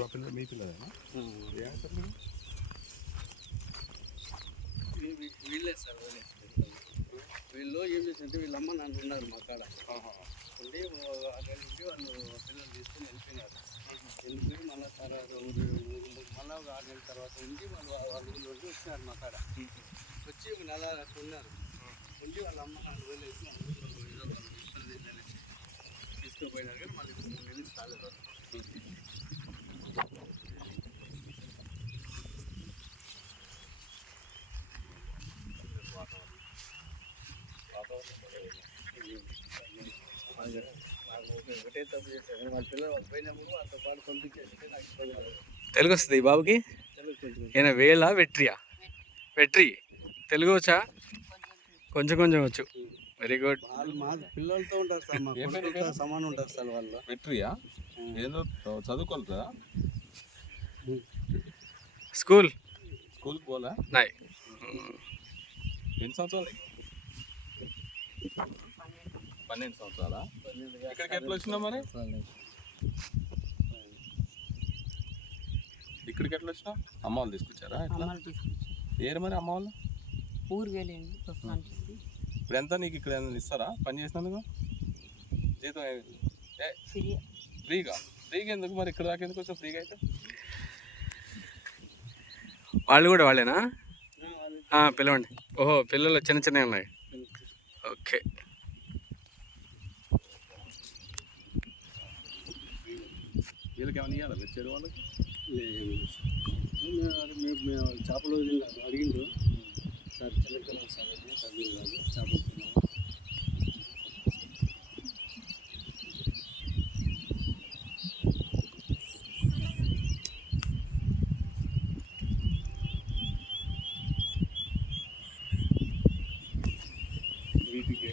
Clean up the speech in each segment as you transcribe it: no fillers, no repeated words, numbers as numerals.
ఇప్పుడు ఆ పిల్లలు మీ పిల్లలేనా? వీళ్ళే సార్ వీళ్ళు ఏం చేసిందంటే వీళ్ళ అమ్మ నాన్న ఉన్నారు మా కాడ ఉండి అక్కడికి వాళ్ళు పిల్లలు తీసుకొని వెళ్ళిపోయినారు. వెళ్ళిపోయి మళ్ళీ సార్ మళ్ళీ ఒక 6 నెలల తర్వాత ఉండి వాళ్ళ ఊళ్ళోకి వచ్చినారు మా కాడ. వచ్చి ఒక నెల ఉన్నారు. ఉండి వాళ్ళ అమ్మ నాన్న వదిలేసి తీసుకుపోయినారు. కానీ మళ్ళీ 3 నెలల నుంచి కాలేదు. ఒకటే తప్పు చేశాను. వాళ్ళ పిల్లలు పోయినప్పుడు వాళ్ళతో పాటు పంపించేస్తే నాకు ఇబ్బంది లేదు. తెలుగు వస్తుంది ఈ బాబుకి? ఈయన వేళ వెట్రియా? వెట్రి తెలుగు వచ్చా? కొంచెం కొంచెం వచ్చు. Very good. వాళ్ళు మా పిల్లలతో ఉంటారు సార్, మా పిల్లలతో సమానం ఉంటారు సార్ వాళ్ళు. వెట్రియా ఏదో చదువుకోలేదా? స్కూల్కి పోలే? నాయ్. ఎన్ని సంవత్సరాలు? 12 సంవత్సరాలా? ఇక్కడికి ఎట్లా వచ్చినావు మరి? ఇక్కడికి ఎట్లా వచ్చినావు? అమ్మ వాళ్ళు తీసుకొచ్చారా? ఏరు మరి అమ్మ వాళ్ళు? ఊరు వెళ్ళండి ప్రస్తుతానికి. ఇప్పుడు ఎంత నీకు ఇక్కడ ఇస్తారా పని చేసినందుకు? జీతం ఫ్రీగా ఎందుకు మరి? ఇక్కడ దాకా ఎందుకు వచ్చావు ఫ్రీగా అయితే? వాళ్ళు కూడా వాళ్ళేనా? పిలవండి. ఓహో, పిల్లలు చిన్న చిన్నవి ఉన్నాయి. ఓకే. వీళ్ళకి ఏమైనా ఇవ్వాలి వచ్చారు వాళ్ళకి? మేము చేపలు అడిగిండ్రు సార్, చిన్నపిల్లలు సార్ తగ్గింది కాదు చేపలు తిన్నాము. వీటికి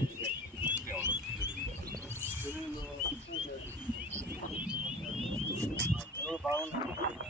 బాగుంది.